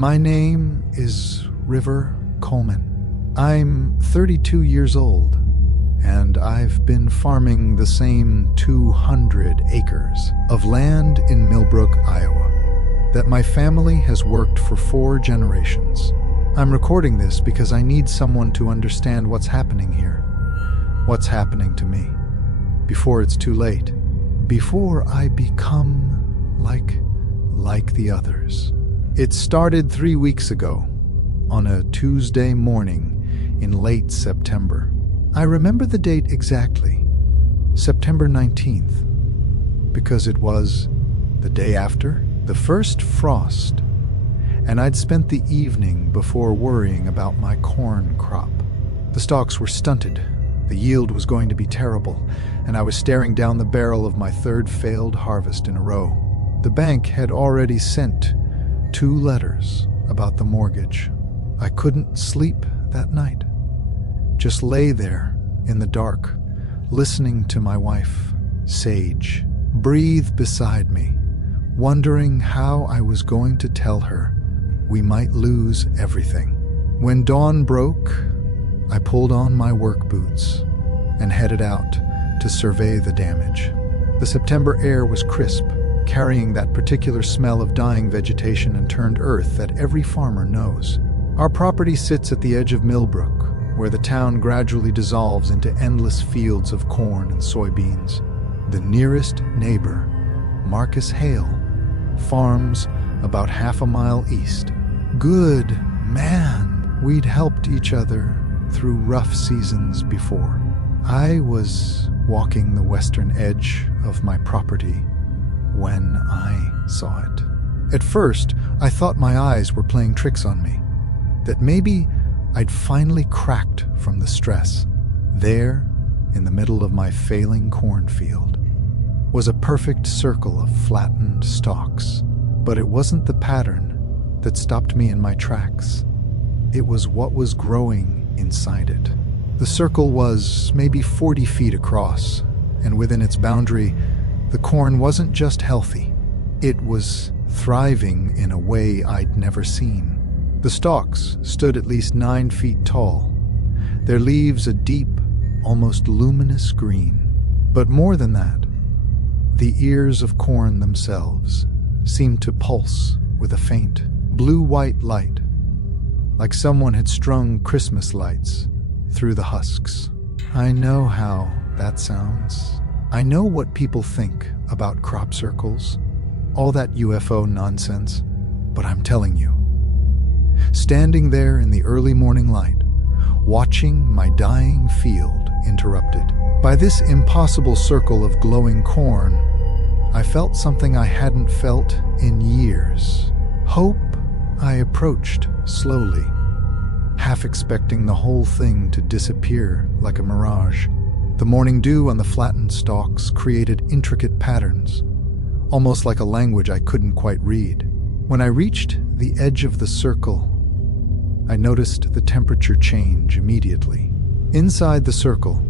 My name is River Coleman. I'm 32 years old, and I've been farming the same 200 acres of land in Millbrook, Iowa, that my family has worked for 4 generations. I'm recording this because I need someone to understand what's happening here, what's happening to me, before it's too late, before I become like the others. It started 3 weeks ago, on a Tuesday morning in late September. I remember the date exactly, September 19th, because it was the day after the first frost, and I'd spent the evening before worrying about my corn crop. The stalks were stunted, the yield was going to be terrible, and I was staring down the barrel of my 3rd failed harvest in a row. The bank had already sent 2 letters about the mortgage. I couldn't sleep that night. Just lay there in the dark, listening to my wife, Sage, breathe beside me, wondering how I was going to tell her we might lose everything. When dawn broke, I pulled on my work boots and headed out to survey the damage. The September air was crisp, carrying that particular smell of dying vegetation and turned earth that every farmer knows. Our property sits at the edge of Millbrook, where the town gradually dissolves into endless fields of corn and soybeans. The nearest neighbor, Marcus Hale, farms about half a mile east. Good man, we'd helped each other through rough seasons before. I was walking the western edge of my property when I saw it. At first, I thought my eyes were playing tricks on me, that maybe I'd finally cracked from the stress. There, in the middle of my failing cornfield, was a perfect circle of flattened stalks. But it wasn't the pattern that stopped me in my tracks. It was what was growing inside it. The circle was maybe 40 feet across, and within its boundary, the corn wasn't just healthy. It was thriving in a way I'd never seen. The stalks stood at least 9 feet tall, their leaves a deep, almost luminous green. But more than that, the ears of corn themselves seemed to pulse with a faint, blue-white light, like someone had strung Christmas lights through the husks. I know how that sounds. I know what people think about crop circles, all that UFO nonsense, but I'm telling you, standing there in the early morning light, watching my dying field interrupted by this impossible circle of glowing corn, I felt something I hadn't felt in years. Hope. I approached slowly, half expecting the whole thing to disappear like a mirage. The morning dew on the flattened stalks created intricate patterns, almost like a language I couldn't quite read. When I reached the edge of the circle, I noticed the temperature change immediately. Inside the circle,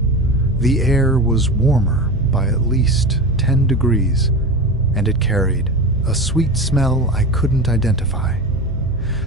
the air was warmer by at least 10 degrees, and it carried a sweet smell I couldn't identify.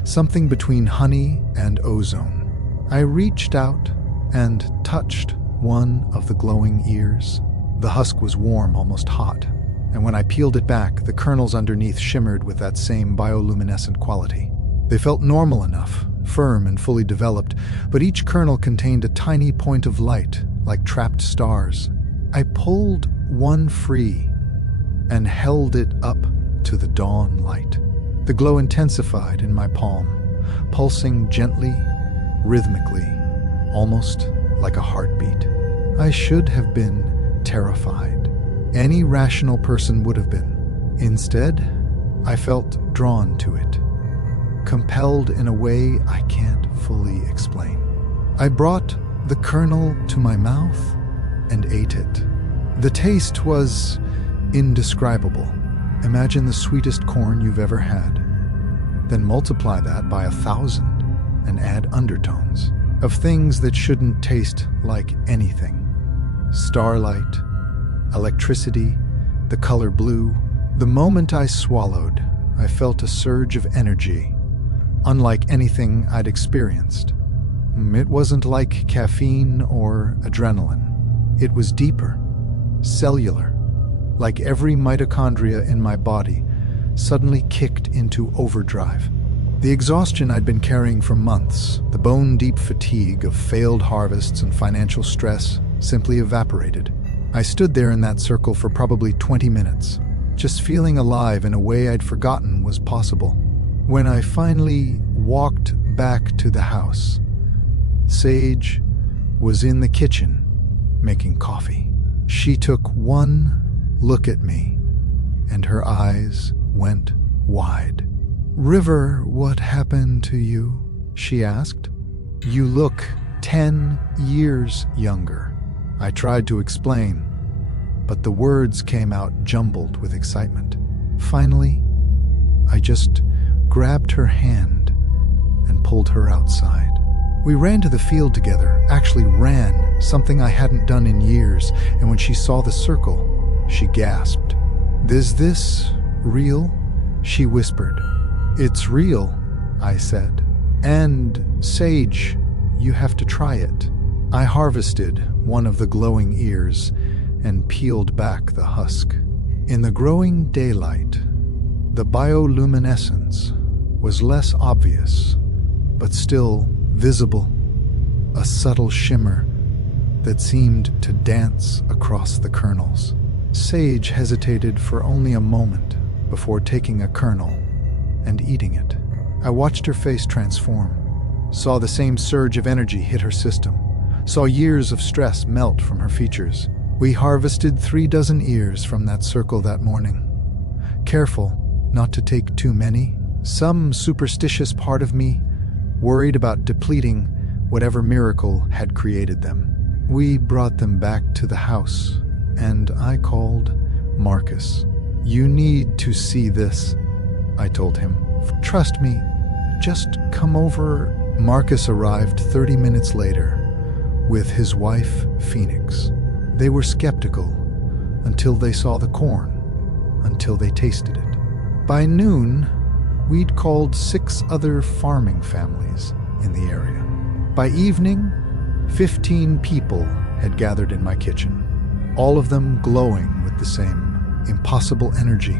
Something between honey and ozone. I reached out and touched one of the glowing ears. The husk was warm, almost hot, and when I peeled it back, the kernels underneath shimmered with that same bioluminescent quality. They felt normal enough, firm and fully developed, but each kernel contained a tiny point of light, like trapped stars. I pulled one free and held it up to the dawn light. The glow intensified in my palm, pulsing gently, rhythmically, almost like a heartbeat. I should have been terrified. Any rational person would have been. Instead, I felt drawn to it, compelled in a way I can't fully explain. I brought the kernel to my mouth and ate it. The taste was indescribable. Imagine the sweetest corn you've ever had. Then multiply that by 1,000 and add undertones of things that shouldn't taste like anything. Starlight, electricity, the color blue. The moment I swallowed, I felt a surge of energy, unlike anything I'd experienced. It wasn't like caffeine or adrenaline. It was deeper, cellular, like every mitochondria in my body suddenly kicked into overdrive. The exhaustion I'd been carrying for months, the bone-deep fatigue of failed harvests and financial stress, simply evaporated. I stood there in that circle for probably 20 minutes, just feeling alive in a way I'd forgotten was possible. When I finally walked back to the house, Sage was in the kitchen making coffee. She took one look at me, and her eyes went wide. "River, what happened to you?" she asked. "You look 10 years younger." I tried to explain, but the words came out jumbled with excitement. Finally, I just grabbed her hand and pulled her outside. We ran to the field together, actually ran, something I hadn't done in years, and when she saw the circle, she gasped. "Is this real?" she whispered. "It's real," I said. "And, Sage, you have to try it." I harvested one of the glowing ears and peeled back the husk. In the growing daylight, the bioluminescence was less obvious, but still visible, a subtle shimmer that seemed to dance across the kernels. Sage hesitated for only a moment before taking a kernel and eating it. I watched her face transform, saw the same surge of energy hit her system, saw years of stress melt from her features. We harvested 36 ears from that circle that morning. Careful not to take too many. Some superstitious part of me worried about depleting whatever miracle had created them. We brought them back to the house, and I called Marcus. "You need to see this," I told him. "Trust me, just come over." Marcus arrived 30 minutes later with his wife, Phoenix. They were skeptical until they saw the corn, until they tasted it. By noon, we'd called 6 other farming families in the area. By evening, 15 people had gathered in my kitchen, all of them glowing with the same impossible energy,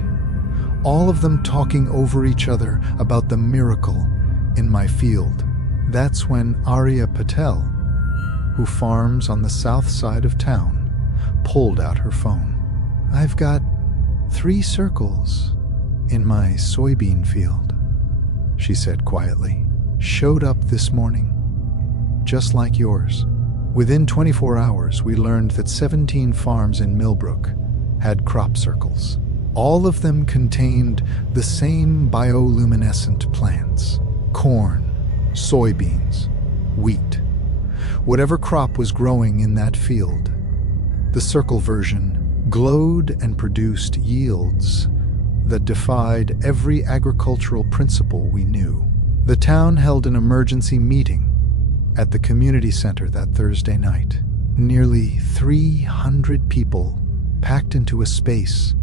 all of them talking over each other about the miracle in my field. That's when Arya Patel, who farms on the south side of town, pulled out her phone. "I've got 3 circles in my soybean field," she said quietly. "Showed up this morning, just like yours." Within 24 hours, we learned that 17 farms in Millbrook had crop circles. All of them contained the same bioluminescent plants: corn, soybeans, wheat. Whatever crop was growing in that field, the circle version glowed and produced yields that defied every agricultural principle we knew. The town held an emergency meeting at the community center that Thursday night. Nearly 300 people packed into a space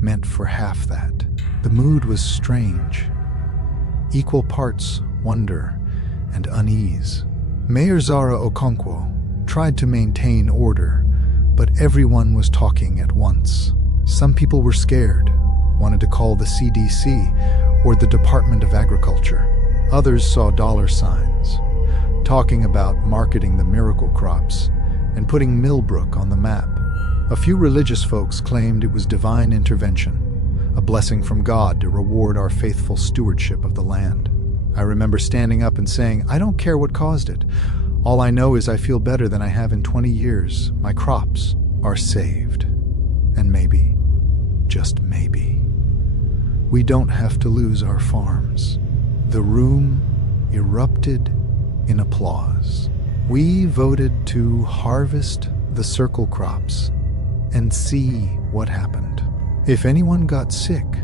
meant for half that. The mood was strange, equal parts wonder and unease. Mayor Zara Okonkwo tried to maintain order, but everyone was talking at once. Some people were scared, wanted to call the CDC or the Department of Agriculture. Others saw dollar signs, talking about marketing the miracle crops and putting Millbrook on the map. A few religious folks claimed it was divine intervention, a blessing from God to reward our faithful stewardship of the land. I remember standing up and saying, "I don't care what caused it. All I know is I feel better than I have in 20 years. My crops are saved. And maybe, just maybe, we don't have to lose our farms." The room erupted in applause. We voted to harvest the circle crops and see what happened. If anyone got sick,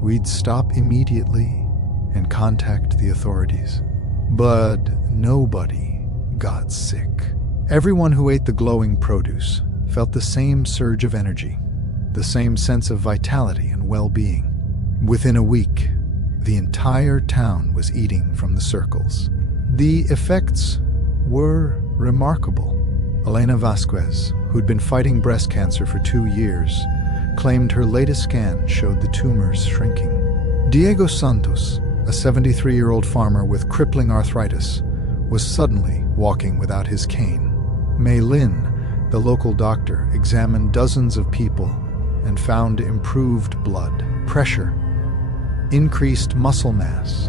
we'd stop immediately and contact the authorities. But nobody got sick. Everyone who ate the glowing produce felt the same surge of energy, the same sense of vitality and well-being. Within a week, The entire town was eating from the circles. The effects were remarkable. Elena Vasquez, who'd been fighting breast cancer for 2 years, claimed her latest scan showed the tumors shrinking. Diego Santos, a 73-year-old farmer with crippling arthritis, was suddenly walking without his cane. Mei Lin, the local doctor, examined dozens of people and found improved blood pressure, increased muscle mass,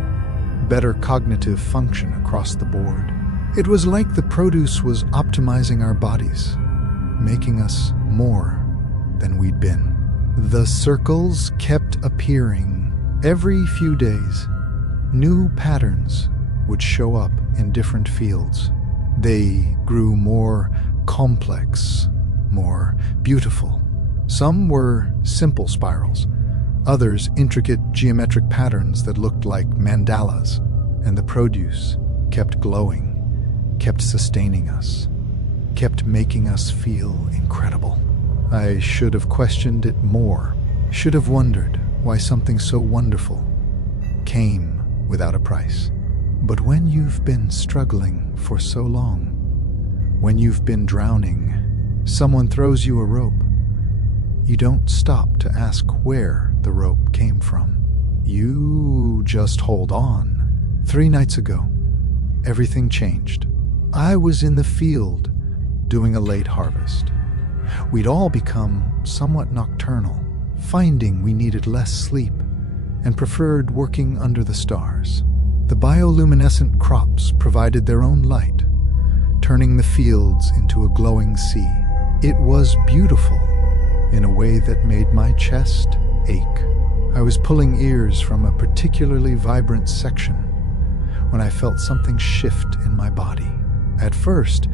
better cognitive function across the board. It was like the produce was optimizing our bodies, making us more than we'd been. The circles kept appearing. Every few days, new patterns would show up in different fields. They grew more complex, more beautiful. Some were simple spirals, others intricate geometric patterns that looked like mandalas, and the produce kept glowing, kept sustaining us, kept making us feel incredible. I should have questioned it more, should have wondered why something so wonderful came without a price. But when you've been struggling for so long, when you've been drowning, someone throws you a rope, you don't stop to ask where the rope came from. You just hold on. 3 nights ago, everything changed. I was in the field doing a late harvest. We'd all become somewhat nocturnal, finding we needed less sleep and preferred working under the stars. The bioluminescent crops provided their own light, turning the fields into a glowing sea. It was beautiful in a way that made my chest ache. I was pulling ears from a particularly vibrant section when I felt something shift in my body. At first,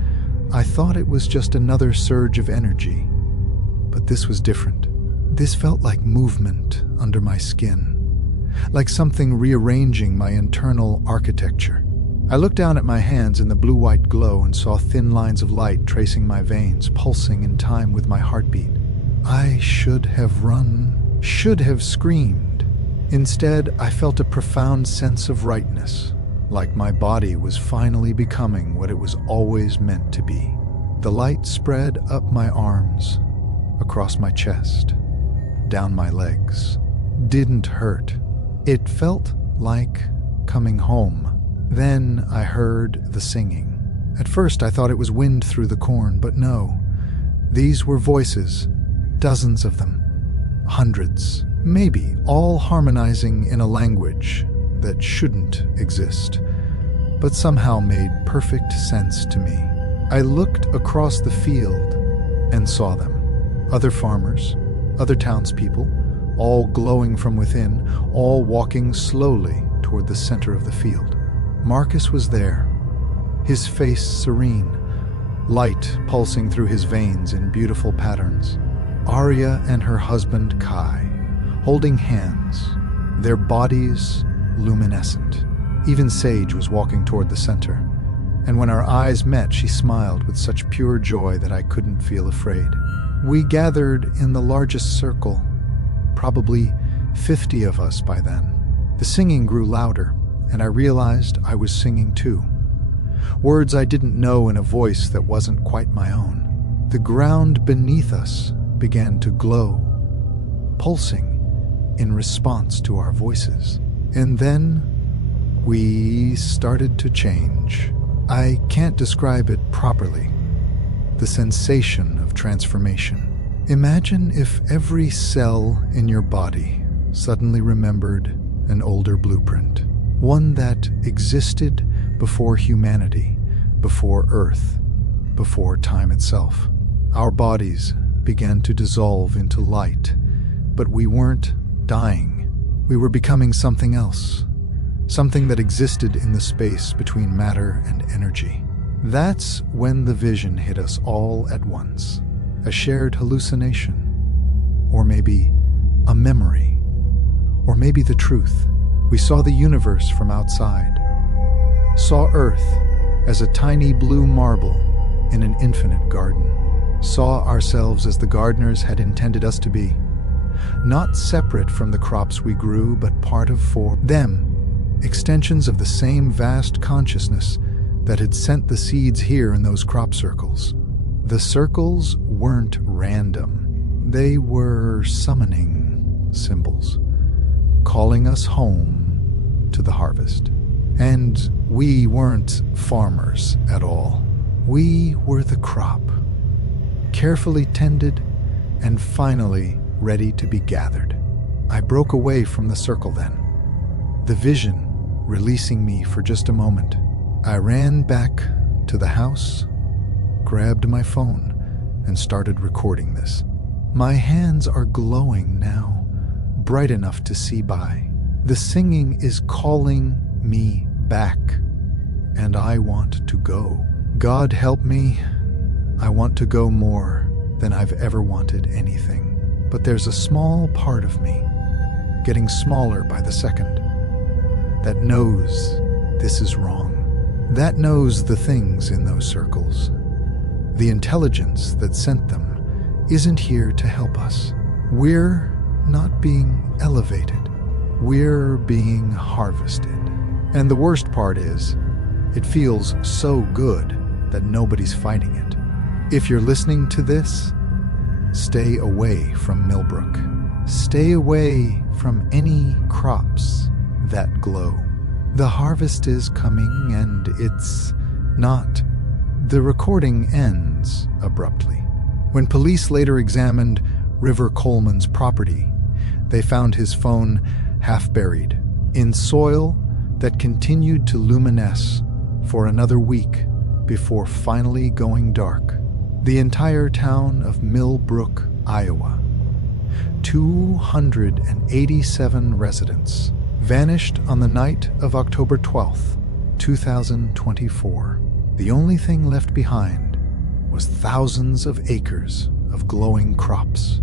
I thought it was just another surge of energy, but this was different. This felt like movement under my skin, like something rearranging my internal architecture. I looked down at my hands in the blue-white glow and saw thin lines of light tracing my veins, pulsing in time with my heartbeat. I should have run, should have screamed. Instead, I felt a profound sense of rightness, like my body was finally becoming what it was always meant to be. The light spread up my arms, across my chest, down my legs. Didn't hurt. It felt like coming home. Then I heard the singing. At first I thought it was wind through the corn, but no. These were voices, dozens of them, hundreds, maybe, all harmonizing in a language that shouldn't exist, but somehow made perfect sense to me. I looked across the field and saw them. Other farmers, other townspeople, all glowing from within, all walking slowly toward the center of the field. Marcus was there, his face serene, light pulsing through his veins in beautiful patterns. Arya and her husband Kai, holding hands, their bodies luminescent. Even Sage was walking toward the center, and when our eyes met, she smiled with such pure joy that I couldn't feel afraid. We gathered in the largest circle, probably 50 of us by then. The singing grew louder, and I realized I was singing too. Words I didn't know in a voice that wasn't quite my own. The ground beneath us began to glow, pulsing in response to our voices. And then we started to change. I can't describe it properly. The sensation of transformation. Imagine if every cell in your body suddenly remembered an older blueprint, one that existed before humanity, before Earth, before time itself. Our bodies began to dissolve into light, but we weren't dying. We were becoming something else, something that existed in the space between matter and energy. That's when the vision hit us all at once. A shared hallucination, or maybe a memory, or maybe the truth. We saw the universe from outside, saw Earth as a tiny blue marble in an infinite garden, saw ourselves as the gardeners had intended us to be. not separate from the crops we grew, but part of for them, extensions of the same vast consciousness that had sent the seeds here in those crop circles. The circles weren't random. They were summoning symbols, calling us home to the harvest. And we weren't farmers at all. We were the crop, carefully tended and finally ready to be gathered. I broke away from the circle then, the vision releasing me for just a moment. I ran back to the house, grabbed my phone, and started recording this. My hands are glowing now, bright enough to see by. The singing is calling me back, and I want to go. God help me, I want to go more than I've ever wanted anything. But there's a small part of me, getting smaller by the second, that knows this is wrong. That knows the things in those circles. The intelligence that sent them isn't here to help us. We're not being elevated. We're being harvested. And the worst part is, it feels so good that nobody's fighting it. If you're listening to this, stay away from Millbrook. Stay away from any crops that glow. The harvest is coming, and it's not. The recording ends abruptly. When police later examined River Coleman's property, they found his phone half buried in soil that continued to luminesce for another week before finally going dark. The entire town of Millbrook, Iowa, 287 residents, vanished on the night of October 12th, 2024. The only thing left behind was thousands of acres of glowing crops,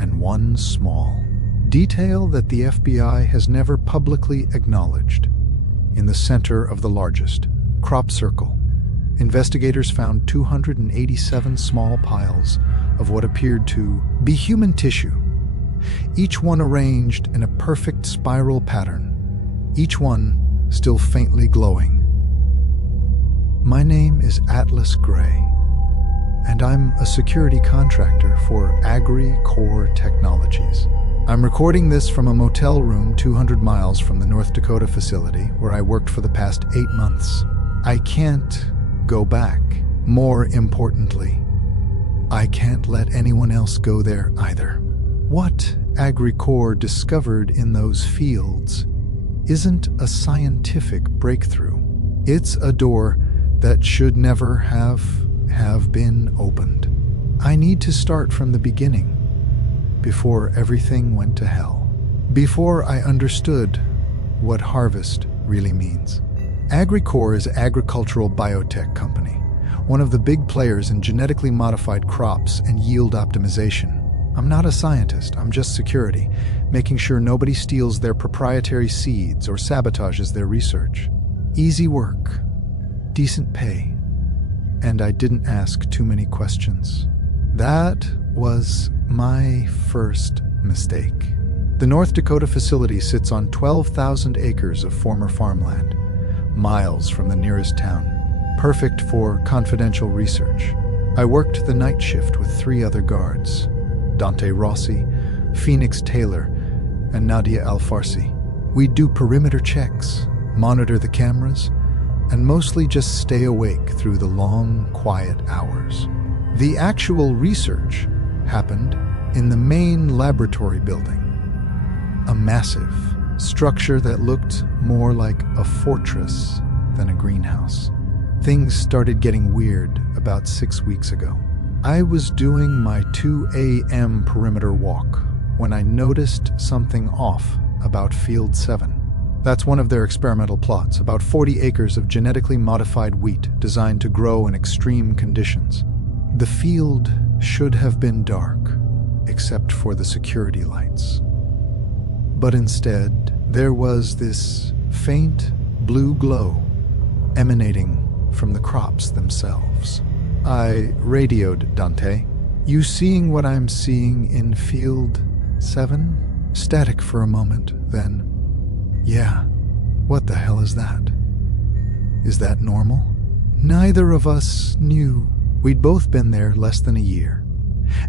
and one small detail that the FBI has never publicly acknowledged. In the center of the largest crop circle, investigators found 287 small piles of what appeared to be human tissue, each one arranged in a perfect spiral pattern, each one still faintly glowing. My name is Atlas Gray, and I'm a security contractor for AgriCore Technologies. I'm recording this from a motel room 200 miles from the North Dakota facility where I worked for the past 8 months. I can't go back. More importantly, I can't let anyone else go there either. What AgriCore discovered in those fields isn't a scientific breakthrough. It's a door that should never have been opened. I need to start from the beginning, before everything went to hell, before I understood what harvest really means. AgriCore is an agricultural biotech company, one of the big players in genetically modified crops and yield optimization. I'm not a scientist, I'm just security, making sure nobody steals their proprietary seeds or sabotages their research. Easy work, decent pay, and I didn't ask too many questions. That was my first mistake. The North Dakota facility sits on 12,000 acres of former farmland, miles from the nearest town, perfect for confidential research. I worked the night shift with 3 other guards, Dante Rossi, Phoenix Taylor, and Nadia Al-Farsi. We'd do perimeter checks, monitor the cameras, and mostly just stay awake through the long, quiet hours. The actual research happened in the main laboratory building, a massive structure that looked more like a fortress than a greenhouse. Things started getting weird about 6 weeks ago. I was doing my 2 a.m. perimeter walk when I noticed something off about Field 7. That's one of their experimental plots, about 40 acres of genetically modified wheat designed to grow in extreme conditions. The field should have been dark, except for the security lights. But instead, there was this faint blue glow emanating from the crops themselves. I radioed Dante. "You seeing what I'm seeing in Field 7? Static for a moment, then, yeah, what the hell is that? Is that normal? Neither of us knew. We'd both been there less than a year,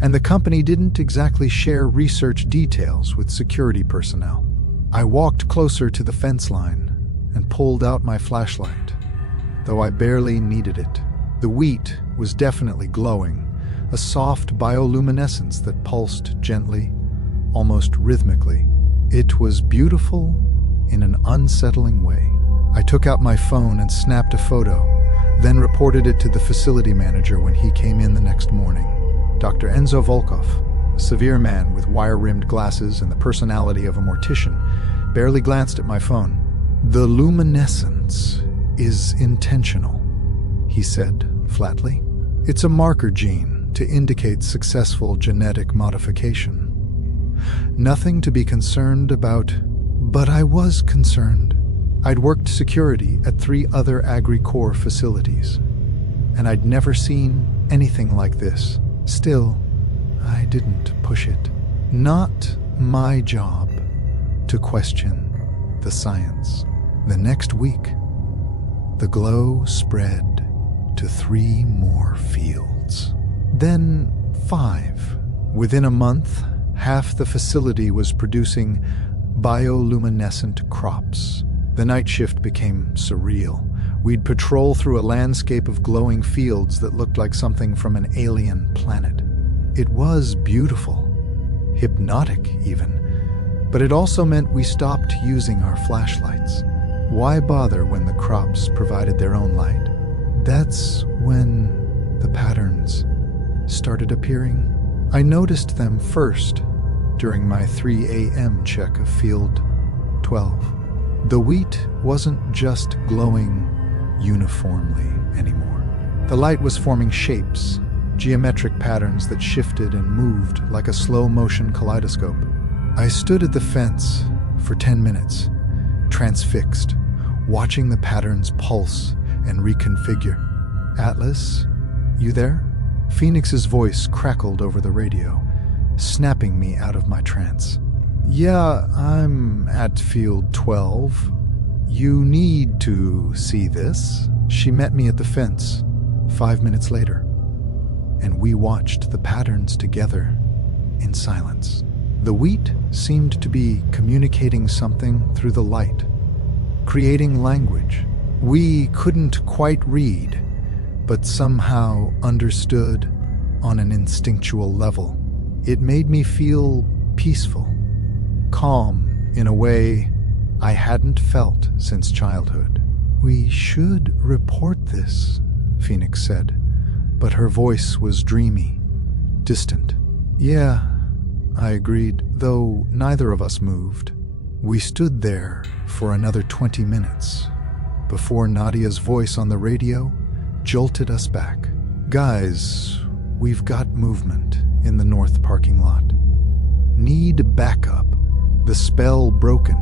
and the company didn't exactly share research details with security personnel. I walked closer to the fence line and pulled out my flashlight, though I barely needed it. The wheat was definitely glowing, a soft bioluminescence that pulsed gently, almost rhythmically. It was beautiful in an unsettling way. I took out my phone and snapped a photo, then reported it to the facility manager when he came in the next morning. Dr. Enzo Volkov, a severe man with wire-rimmed glasses and the personality of a mortician, barely glanced at my phone. "The luminescence is intentional," he said flatly. "It's a marker gene to indicate successful genetic modification. Nothing to be concerned about, but I was concerned. I'd worked security at 3 other Agri-Corps facilities, and I'd never seen anything like this. Still, I didn't push it. Not my job to question the science. The next week, the glow spread to 3 more fields. Then 5. Within a month, half the facility was producing bioluminescent crops. The night shift became surreal. We'd patrol through a landscape of glowing fields that looked like something from an alien planet. It was beautiful, hypnotic even, but it also meant we stopped using our flashlights. Why bother when the crops provided their own light? That's when the patterns started appearing. I noticed them first during my 3 a.m. check of Field 12. The wheat wasn't just glowing uniformly anymore. The light was forming shapes, geometric patterns that shifted and moved like a slow-motion kaleidoscope. I stood at the fence for 10 minutes, transfixed, watching the patterns pulse and reconfigure. "Atlas, you there?" Phoenix's voice crackled over the radio, snapping me out of my trance. "Yeah, I'm at Field 12. You need to see this." She met me at the fence 5 minutes later, and we watched the patterns together in silence. The wheat seemed to be communicating something through the light, creating language we couldn't quite read, but somehow understood on an instinctual level. It made me feel peaceful, calm in a way I hadn't felt since childhood. "We should report this," Phoenix said, but her voice was dreamy, distant. "Yeah," I agreed, though neither of us moved. We stood there for another 20 minutes before Nadia's voice on the radio jolted us back. "Guys, we've got movement in the north parking lot. Need backup." The spell broken.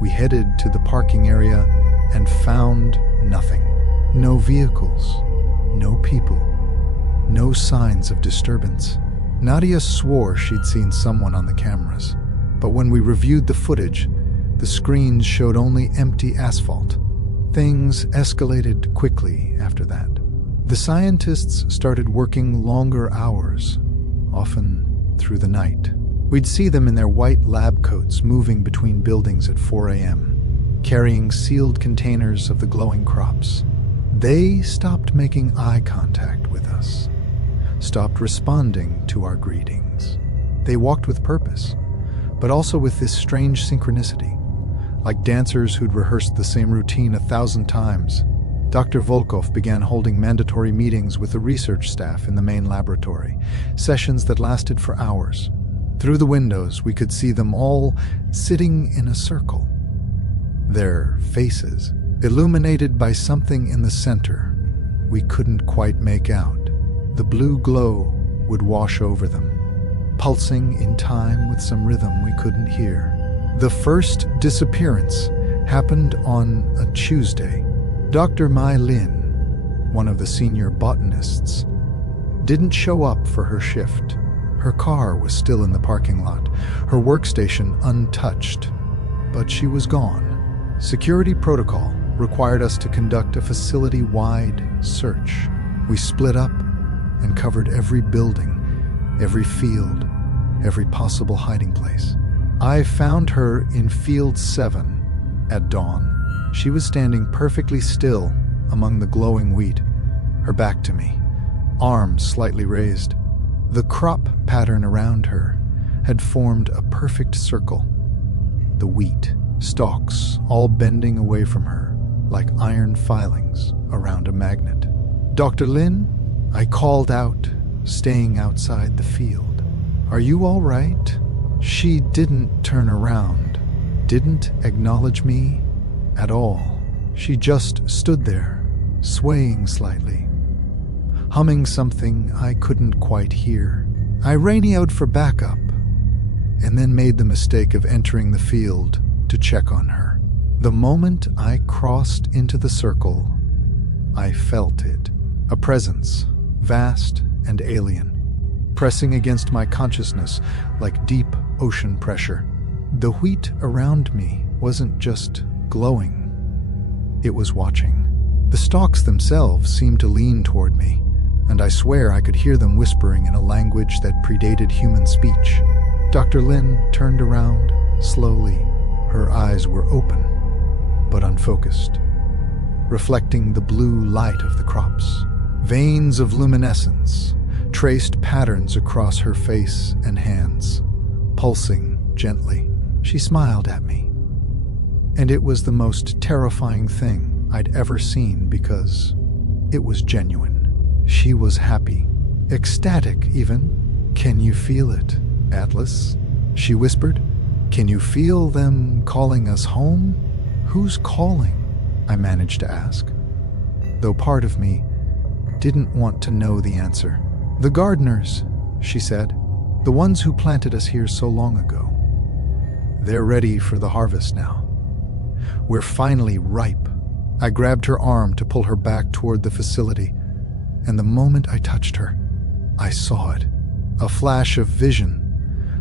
We headed to the parking area and found nothing. No vehicles, no people, no signs of disturbance. Nadia swore she'd seen someone on the cameras, but when we reviewed the footage, the screens showed only empty asphalt. Things escalated quickly after that. The scientists started working longer hours, often through the night. We'd see them in their white lab coats moving between buildings at 4 a.m., carrying sealed containers of the glowing crops. They stopped making eye contact with us, stopped responding to our greetings. They walked with purpose, but also with this strange synchronicity, like dancers who'd rehearsed the same routine 1,000 times. Dr. Volkov began holding mandatory meetings with the research staff in the main laboratory, sessions that lasted for hours. Through the windows, we could see them all sitting in a circle, their faces illuminated by something in the center we couldn't quite make out. The blue glow would wash over them, pulsing in time with some rhythm we couldn't hear. The first disappearance happened on a Tuesday. Dr. Mai Lin, one of the senior botanists, didn't show up for her shift. Her car was still in the parking lot, her workstation untouched, but she was gone. Security protocol required us to conduct a facility-wide search. We split up and covered every building, every field, every possible hiding place. I found her in Field 7 at dawn. She was standing perfectly still among the glowing wheat, her back to me, arms slightly raised. The crop pattern around her had formed a perfect circle. The wheat stalks all bending away from her like iron filings around a magnet. "Dr. Lin?" I called out, staying outside the field. "Are you all right?" She didn't turn around, didn't acknowledge me at all. She just stood there, swaying slightly, humming something I couldn't quite hear. I radioed for backup, and then made the mistake of entering the field to check on her. The moment I crossed into the circle, I felt it. A presence, vast and alien, pressing against my consciousness like deep ocean pressure. The wheat around me wasn't just glowing, it was watching. The stalks themselves seemed to lean toward me, and I swear I could hear them whispering in a language that predated human speech. Dr. Lin turned around slowly. Her eyes were open, but unfocused, reflecting the blue light of the crops. Veins of luminescence traced patterns across her face and hands, pulsing gently. She smiled at me, and it was the most terrifying thing I'd ever seen because it was genuine. She was happy, ecstatic even. "Can you feel it, Atlas?" she whispered. "Can you feel them calling us home?" "Who's calling?" I managed to ask, though part of me didn't want to know the answer. "The gardeners," she said, "the ones who planted us here so long ago. They're ready for the harvest now. We're finally ripe." I grabbed her arm to pull her back toward the facility, and the moment I touched her, I saw it. A flash of vision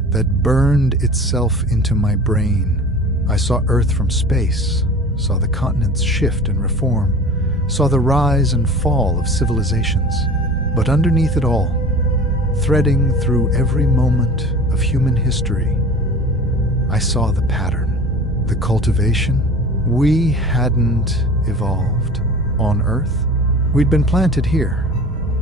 that burned itself into my brain. I saw Earth from space, saw the continents shift and reform, saw the rise and fall of civilizations. But underneath it all, threading through every moment of human history, I saw the pattern, the cultivation. We hadn't evolved on Earth. We'd been planted here,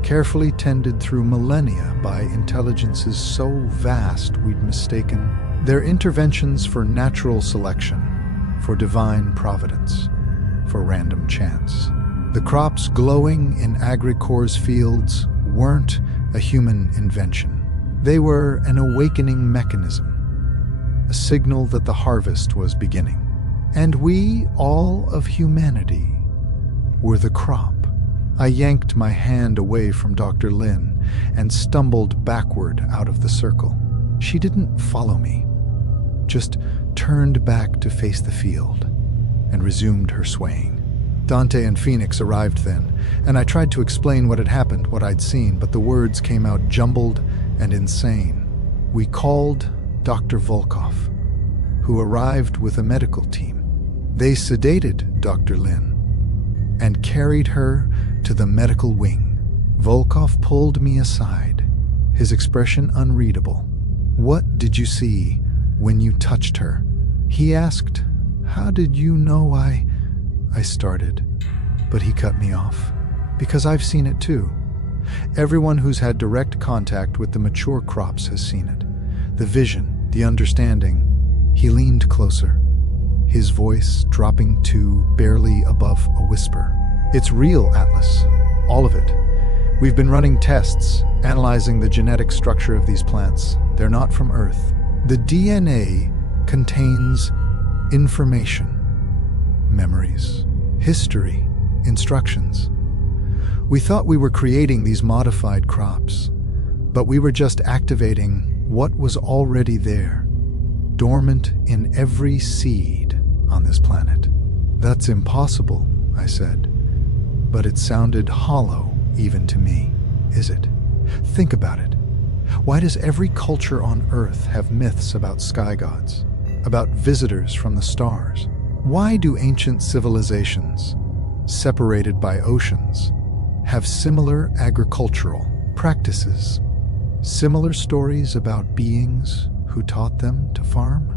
carefully tended through millennia by intelligences so vast we'd mistaken their interventions for natural selection, for divine providence, for random chance. The crops glowing in Agricor's fields weren't a human invention. They were an awakening mechanism, a signal that the harvest was beginning. And we, all of humanity, were the crop. I yanked my hand away from Dr. Lin and stumbled backward out of the circle. She didn't follow me, just turned back to face the field and resumed her swaying. Dante and Phoenix arrived then, and I tried to explain what had happened, what I'd seen, but the words came out jumbled and insane. We called Dr. Volkov, who arrived with a medical team. They sedated Dr. Lin and carried her to the medical wing. Volkov pulled me aside, his expression unreadable. "What did you see when you touched her?" he asked. "How did you know I started, but he cut me off. "Because I've seen it too. Everyone who's had direct contact with the mature crops has seen it. The vision, the understanding." He leaned closer, his voice dropping to barely above a whisper. "It's real, Atlas. All of it. We've been running tests, analyzing the genetic structure of these plants. They're not from Earth. The DNA contains information, memories, history, instructions. We thought we were creating these modified crops, but we were just activating what was already there, dormant in every seed on this planet." "That's impossible," I said, but it sounded hollow even to me. "Is it? Think about it. Why does every culture on Earth have myths about sky gods, about visitors from the stars? Why do ancient civilizations, separated by oceans, have similar agricultural practices, similar stories about beings who taught them to farm?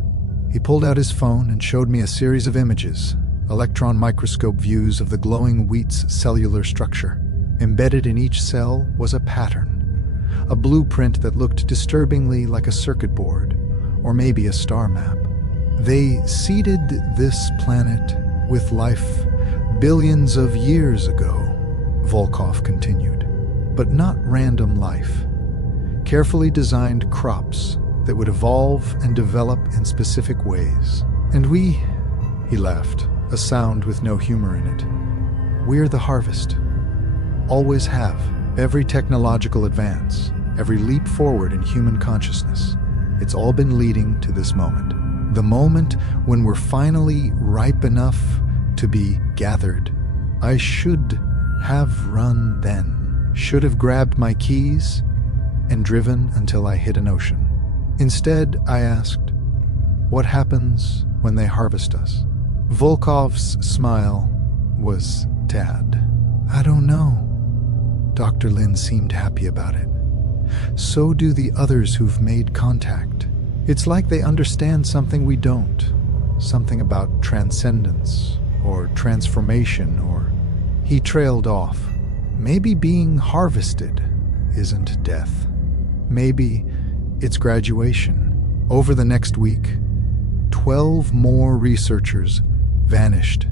He pulled out his phone and showed me a series of images, electron microscope views of the glowing wheat's cellular structure. Embedded in each cell was a pattern, a blueprint that looked disturbingly like a circuit board, or maybe a star map. They seeded this planet with life billions of years ago, Volkov continued, but not random life. Carefully designed crops that would evolve and develop in specific ways. And he laughed, a sound with no humor in it. We're the harvest. Always have. Every technological advance, every leap forward in human consciousness, it's all been leading to this moment. The moment when we're finally ripe enough to be gathered. I should have run then. Should have grabbed my keys and driven until I hit an ocean. Instead, I asked, what happens when they harvest us? Volkov's smile was sad. I don't know. Dr. Lin seemed happy about it. So do the others who've made contact. It's like they understand something we don't. Something about transcendence or transformation or... He trailed off. Maybe being harvested isn't death. Maybe it's graduation. Over the next week, 12 more researchers vanished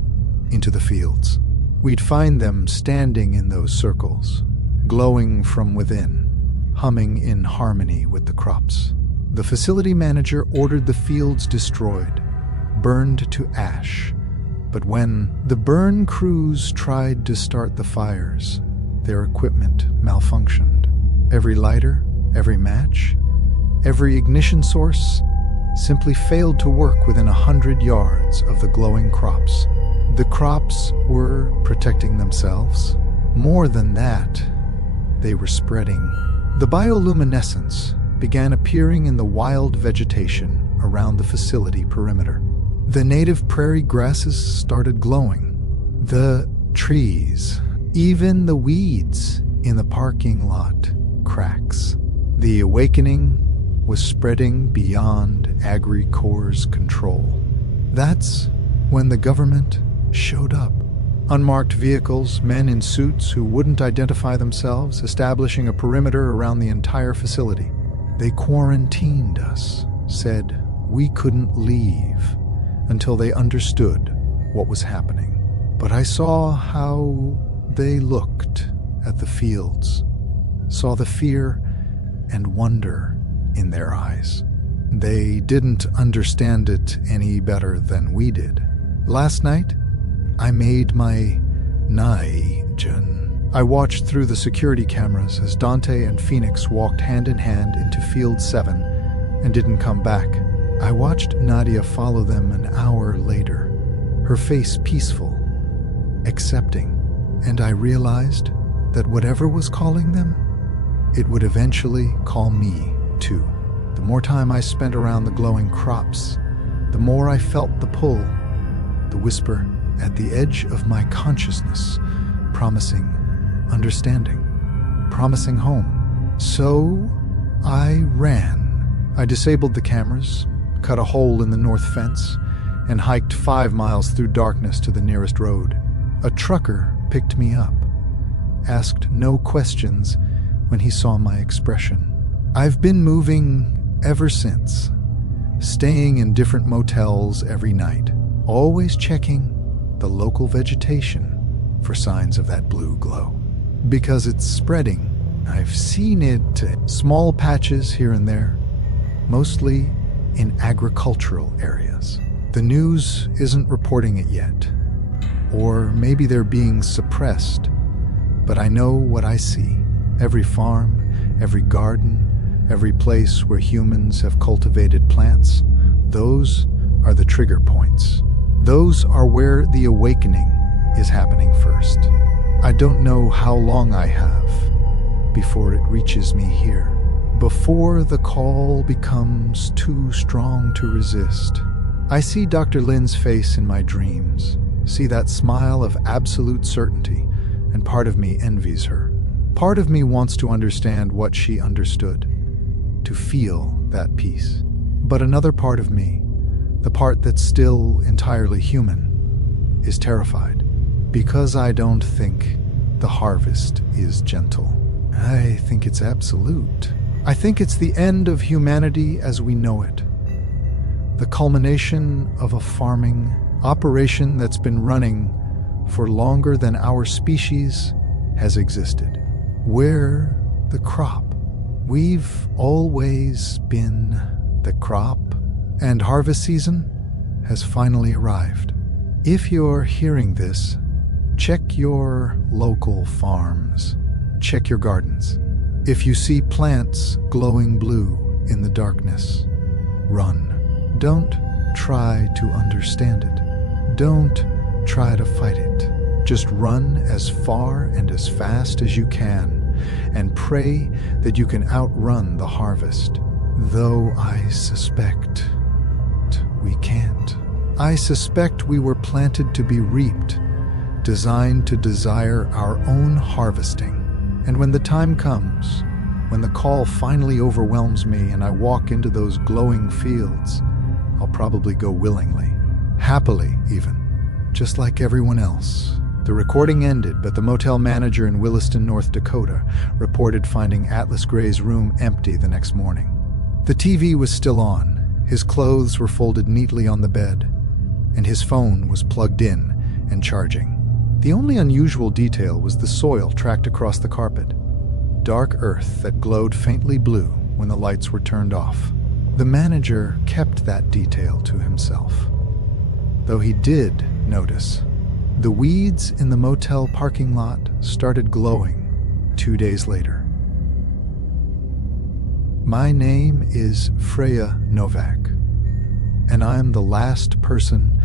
into the fields. We'd find them standing in those circles, glowing from within, humming in harmony with the crops. The facility manager ordered the fields destroyed, burned to ash. But when the burn crews tried to start the fires, their equipment malfunctioned. Every lighter, every match, every ignition source simply failed to work within 100 yards of the glowing crops. The crops were protecting themselves. More than that, they were spreading. The bioluminescence began appearing in the wild vegetation around the facility perimeter. The native prairie grasses started glowing. The trees, even the weeds in the parking lot cracks. The awakening was spreading beyond Agri-Corps' control. That's when the government showed up. Unmarked vehicles, men in suits who wouldn't identify themselves, establishing a perimeter around the entire facility. They quarantined us, said we couldn't leave until they understood what was happening. But I saw how they looked at the fields, saw the fear and wonder in their eyes. They didn't understand it any better than we did. Last night, I made my Naijin. I watched through the security cameras as Dante and Phoenix walked hand in hand into Field 7 and didn't come back. I watched Nadia follow them an hour later, her face peaceful, accepting, and I realized that whatever was calling them, it would eventually call me too. The more time I spent around the glowing crops, the more I felt the pull, the whisper at the edge of my consciousness, promising understanding, promising home. So I ran. I disabled the cameras, cut a hole in the north fence, and hiked 5 miles through darkness to the nearest road. A trucker picked me up, asked no questions when he saw my expression. I've been moving ever since, staying in different motels every night, always checking the local vegetation for signs of that blue glow. Because it's spreading. I've seen it in small patches here and there, mostly in agricultural areas. The news isn't reporting it yet, or maybe they're being suppressed, but I know what I see. Every farm, every garden, every place where humans have cultivated plants, those are the trigger points. Those are where the awakening is happening first. I don't know how long I have before it reaches me here, before the call becomes too strong to resist. I see Dr. Lynn's face in my dreams, see that smile of absolute certainty, and part of me envies her. Part of me wants to understand what she understood, to feel that peace. But another part of me, the part that's still entirely human, is terrified, because I don't think the harvest is gentle. I think it's absolute. I think it's the end of humanity as we know it. The culmination of a farming operation that's been running for longer than our species has existed. We're the crop. We've always been the crop, and harvest season has finally arrived. If you're hearing this, check your local farms. Check your gardens. If you see plants glowing blue in the darkness, run. Don't try to understand it. Don't try to fight it. Just run as far and as fast as you can and pray that you can outrun the harvest. Though I suspect we can't. I suspect we were planted to be reaped, designed to desire our own harvesting. And when the time comes, when the call finally overwhelms me and I walk into those glowing fields, I'll probably go willingly, happily even, just like everyone else. The recording ended, but the motel manager in Williston, North Dakota, reported finding Atlas Gray's room empty the next morning. The TV was still on, his clothes were folded neatly on the bed, and his phone was plugged in and charging. The only unusual detail was the soil tracked across the carpet, dark earth that glowed faintly blue when the lights were turned off. The manager kept that detail to himself, though he did notice the weeds in the motel parking lot started glowing 2 days later. My name is Freya Novak, and I'm the last person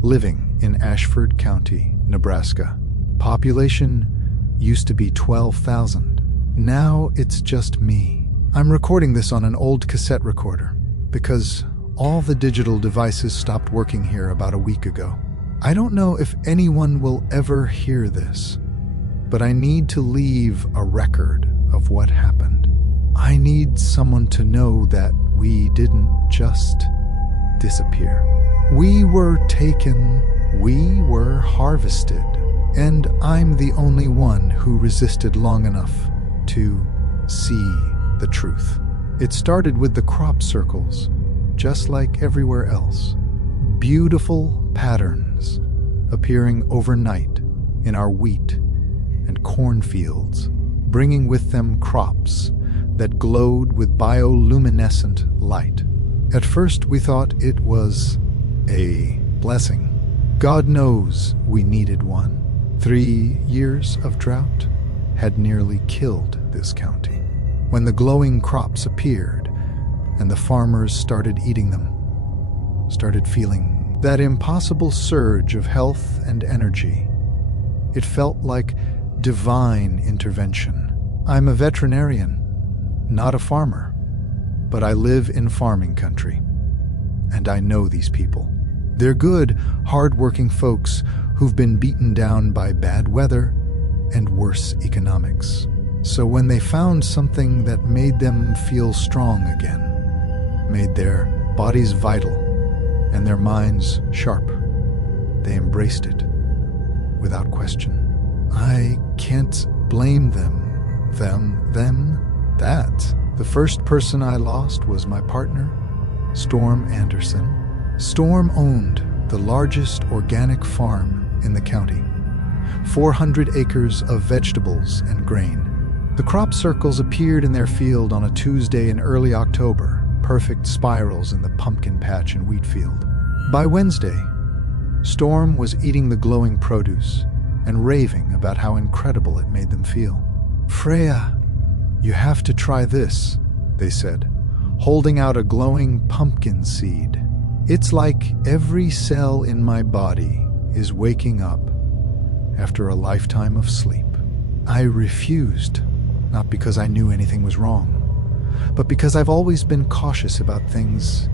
living in Ashford County, Nebraska. Population used to be 12,000. Now it's just me. I'm recording this on an old cassette recorder because all the digital devices stopped working here about a week ago. I don't know if anyone will ever hear this, but I need to leave a record of what happened. I need someone to know that we didn't just disappear. We were taken, we were harvested, and I'm the only one who resisted long enough to see the truth. It started with the crop circles, just like everywhere else. Beautiful patterns appearing overnight in our wheat and cornfields, bringing with them crops that glowed with bioluminescent light. At first, we thought it was a blessing. God knows we needed one. 3 years of drought had nearly killed this county. When the glowing crops appeared and the farmers started eating them, started feeling that impossible surge of health and energy, it felt like divine intervention. I'm a veterinarian, not a farmer, but I live in farming country, and I know these people. They're good, hard-working folks who've been beaten down by bad weather and worse economics. So when they found something that made them feel strong again, made their bodies vital and their minds sharp, they embraced it without question. I can't blame them. That. The first person I lost was my partner, Storm Anderson. Storm owned the largest organic farm in the county, 400 acres of vegetables and grain. The crop circles appeared in their field on a Tuesday in early October, perfect spirals in the pumpkin patch and wheat field. By Wednesday, Storm was eating the glowing produce and raving about how incredible it made them feel. "Freya, you have to try this," they said, holding out a glowing pumpkin seed. "It's like every cell in my body is waking up after a lifetime of sleep." I refused, not because I knew anything was wrong, but because I've always been cautious about things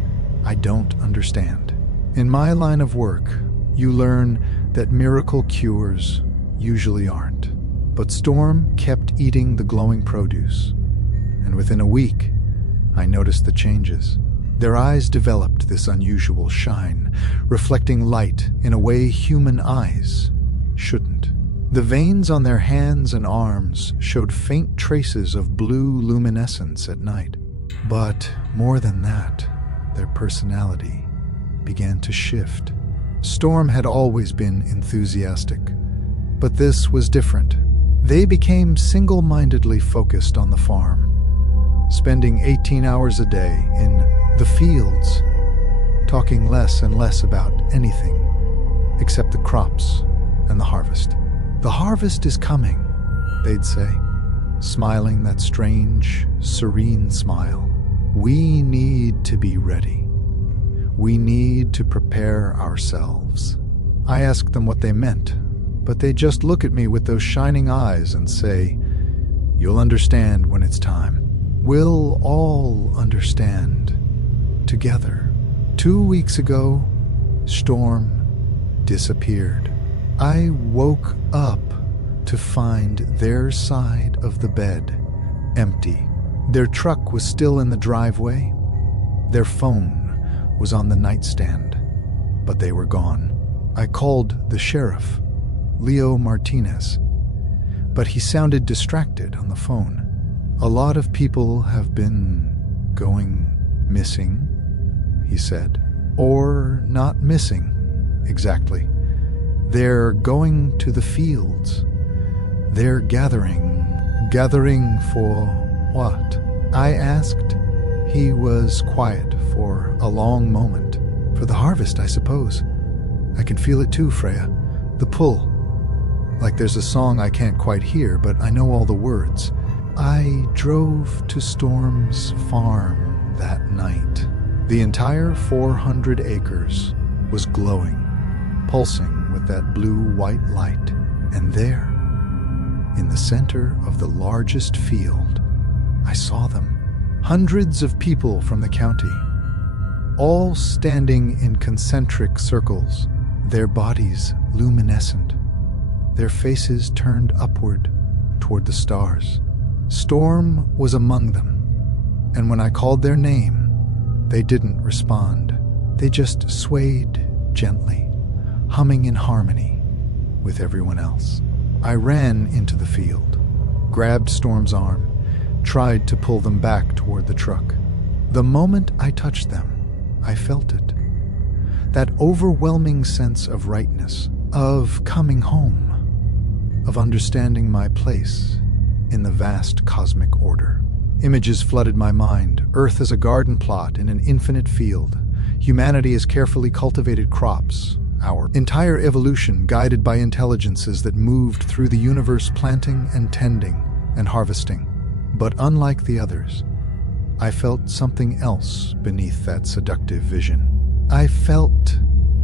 I don't understand. In my line of work, you learn that miracle cures usually aren't. But Storm kept eating the glowing produce, and within a week, I noticed the changes. Their eyes developed this unusual shine, reflecting light in a way human eyes shouldn't. The veins on their hands and arms showed faint traces of blue luminescence at night. But more than that, their personality began to shift. Storm had always been enthusiastic, but this was different. They became single-mindedly focused on the farm, spending 18 hours a day in the fields, talking less and less about anything except the crops and the harvest. "The harvest is coming," they'd say, smiling that strange, serene smile. "We need to be ready. We need to prepare ourselves." I asked them what they meant, but they just look at me with those shining eyes and say, "You'll understand when it's time." We'll all understand together. 2 weeks ago, Storm disappeared. I woke up to find their side of the bed empty. Their truck was still in the driveway. Their phone was on the nightstand, but they were gone. I called the sheriff, Leo Martinez, but he sounded distracted on the phone. "A lot of people have been going missing," he said. "Or not missing, exactly. They're going to the fields. They're gathering. Gathering for what?" I asked. He was quiet for a long moment. "For the harvest, I suppose. I can feel it too, Freya. The pull. Like there's a song I can't quite hear, but I know all the words." I drove to Storm's farm that night. The entire 400 acres was glowing, pulsing with that blue-white light. And there, in the center of the largest field, I saw them. Hundreds of people from the county, all standing in concentric circles, their bodies luminescent, their faces turned upward toward the stars. Storm was among them, and when I called their name, they didn't respond. They just swayed gently, humming in harmony with everyone else. I ran into the field, grabbed Storm's arm, tried to pull them back toward the truck. The moment I touched them, I felt it. That overwhelming sense of rightness, of coming home, of understanding my place in the vast cosmic order. Images flooded my mind. Earth as a garden plot in an infinite field. Humanity as carefully cultivated crops. Our entire evolution guided by intelligences that moved through the universe planting and tending and harvesting. But unlike the others, I felt something else beneath that seductive vision. I felt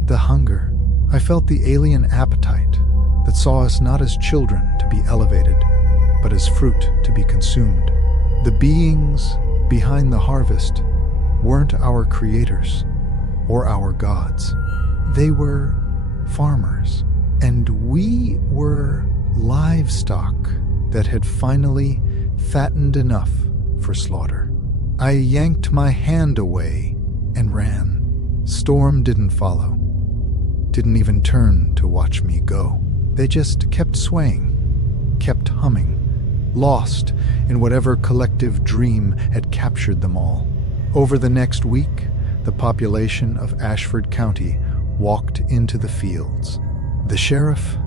the hunger. I felt the alien appetite that saw us not as children to be elevated, but as fruit to be consumed. The beings behind the harvest weren't our creators or our gods. They were farmers, and we were livestock that had finally fattened enough for slaughter. I yanked my hand away and ran. Storm didn't follow, didn't even turn to watch me go. They just kept swaying, kept humming, lost in whatever collective dream had captured them all. Over the next week, the population of Ashford County walked into the fields. The sheriff,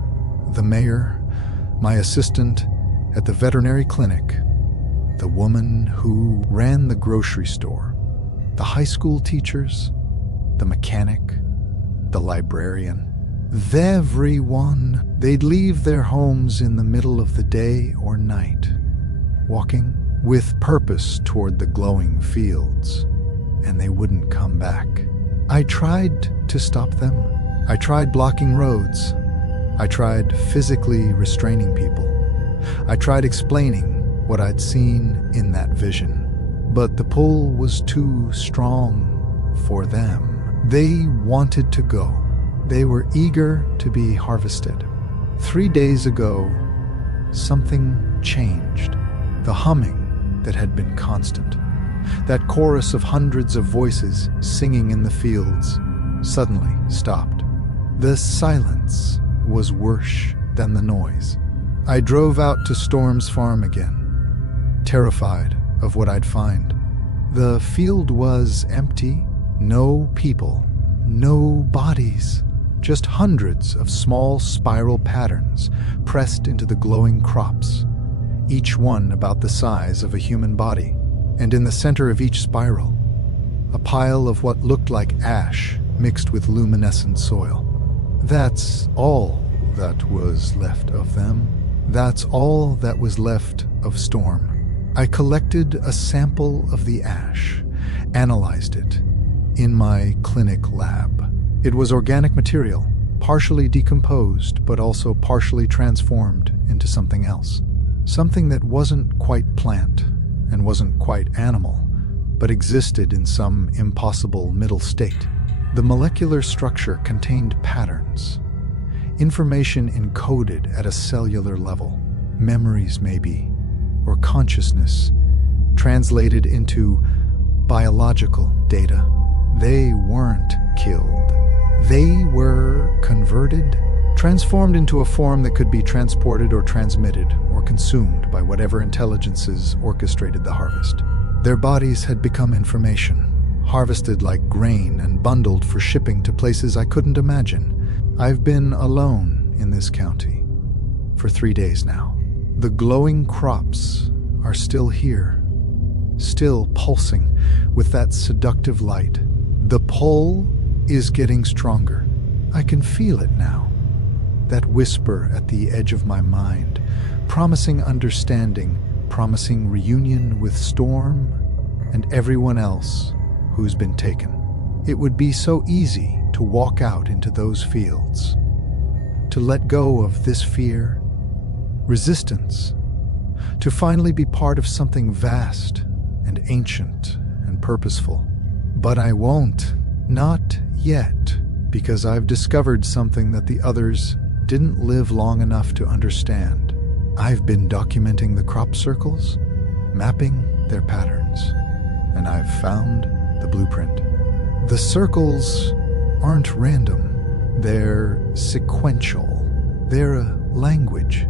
the mayor, my assistant at the veterinary clinic, the woman who ran the grocery store, the high school teachers, the mechanic, the librarian. Everyone, they'd leave their homes in the middle of the day or night, walking with purpose toward the glowing fields, and they wouldn't come back. I tried to stop them. I tried blocking roads. I tried physically restraining people. I tried explaining what I'd seen in that vision. But the pull was too strong for them. They wanted to go. They were eager to be harvested. 3 days ago, something changed. The humming that had been constant, that chorus of hundreds of voices singing in the fields, suddenly stopped. The silence was worse than the noise. I drove out to Storm's farm again, terrified of what I'd find. The field was empty, no people, no bodies, just hundreds of small spiral patterns pressed into the glowing crops, each one about the size of a human body. And in the center of each spiral, a pile of what looked like ash mixed with luminescent soil. That's all that was left of them. That's all that was left of Storm. I collected a sample of the ash, analyzed it in my clinic lab. It was organic material, partially decomposed, but also partially transformed into something else. Something that wasn't quite plant and wasn't quite animal, but existed in some impossible middle state. The molecular structure contained patterns, information encoded at a cellular level, memories maybe, or consciousness, translated into biological data. They weren't killed. They were converted, transformed into a form that could be transported or transmitted or consumed by whatever intelligences orchestrated the harvest. Their bodies had become information, harvested like grain and bundled for shipping to places I couldn't imagine. I've been alone in this county for 3 days now. The glowing crops are still here, still pulsing with that seductive light. The pull is getting stronger. I can feel it now. That whisper at the edge of my mind, promising understanding, promising reunion with Storm and everyone else who's been taken. It would be so easy to walk out into those fields, to let go of this fear, resistance, to finally be part of something vast and ancient and purposeful. But I won't. Not yet, because I've discovered something that the others didn't live long enough to understand. I've been documenting the crop circles, mapping their patterns, and I've found the blueprint. The circles aren't random. They're sequential. They're a language,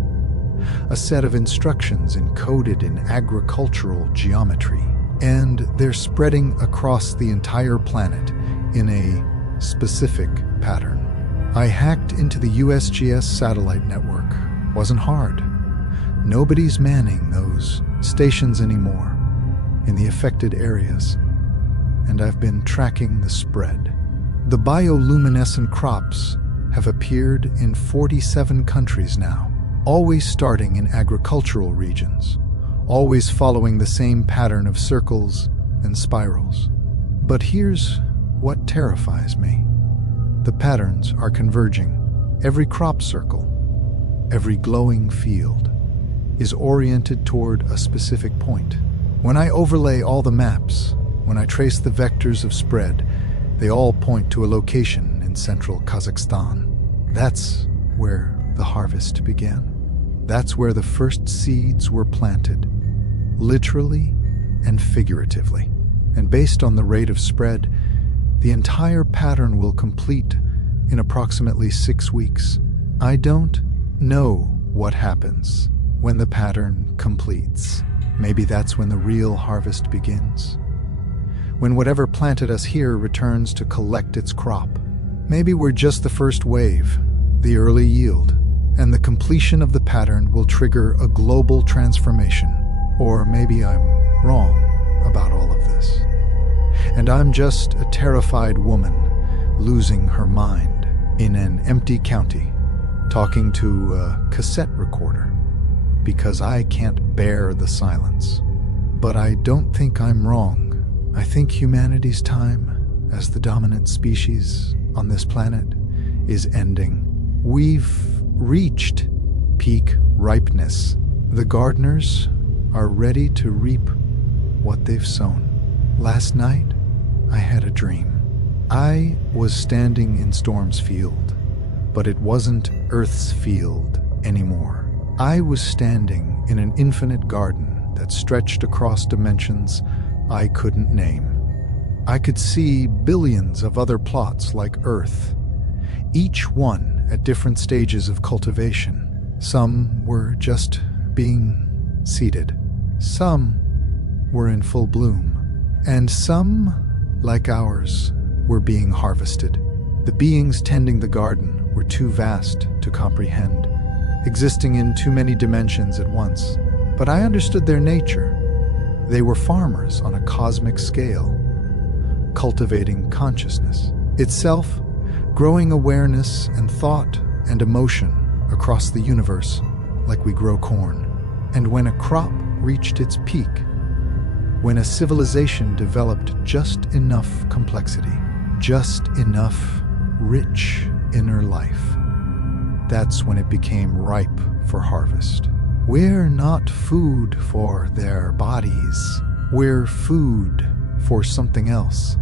a set of instructions encoded in agricultural geometry, and they're spreading across the entire planet in a specific pattern. I hacked into the USGS satellite network. Wasn't hard. Nobody's manning those stations anymore in the affected areas, and I've been tracking the spread. The bioluminescent crops have appeared in 47 countries now, always starting in agricultural regions, always following the same pattern of circles and spirals. But here's what terrifies me. The patterns are converging. Every crop circle, every glowing field, is oriented toward a specific point. When I overlay all the maps, when I trace the vectors of spread, they all point to a location in central Kazakhstan. That's where the harvest began. That's where the first seeds were planted, literally and figuratively. And based on the rate of spread, the entire pattern will complete in approximately 6 weeks. I don't know what happens when the pattern completes. Maybe that's when the real harvest begins. When whatever planted us here returns to collect its crop. Maybe we're just the first wave, the early yield, and the completion of the pattern will trigger a global transformation. Or maybe I'm wrong about all of this. And I'm just a terrified woman losing her mind in an empty county, talking to a cassette recorder, because I can't bear the silence. But I don't think I'm wrong. I think humanity's time as the dominant species on this planet is ending. We've reached peak ripeness. The gardeners are ready to reap what they've sown. Last night, I had a dream. I was standing in Storm's field, but it wasn't Earth's field anymore. I was standing in an infinite garden that stretched across dimensions I couldn't name. I could see billions of other plots like Earth, each one at different stages of cultivation. Some were just being seeded. Some were in full bloom. And some, like ours, were being harvested. The beings tending the garden were too vast to comprehend, existing in too many dimensions at once. But I understood their nature. They were farmers on a cosmic scale, cultivating consciousness itself, growing awareness and thought and emotion across the universe like we grow corn. And when a crop reached its peak, when a civilization developed just enough complexity, just enough rich inner life, that's when it became ripe for harvest. We're not food for their bodies. We're food for something else.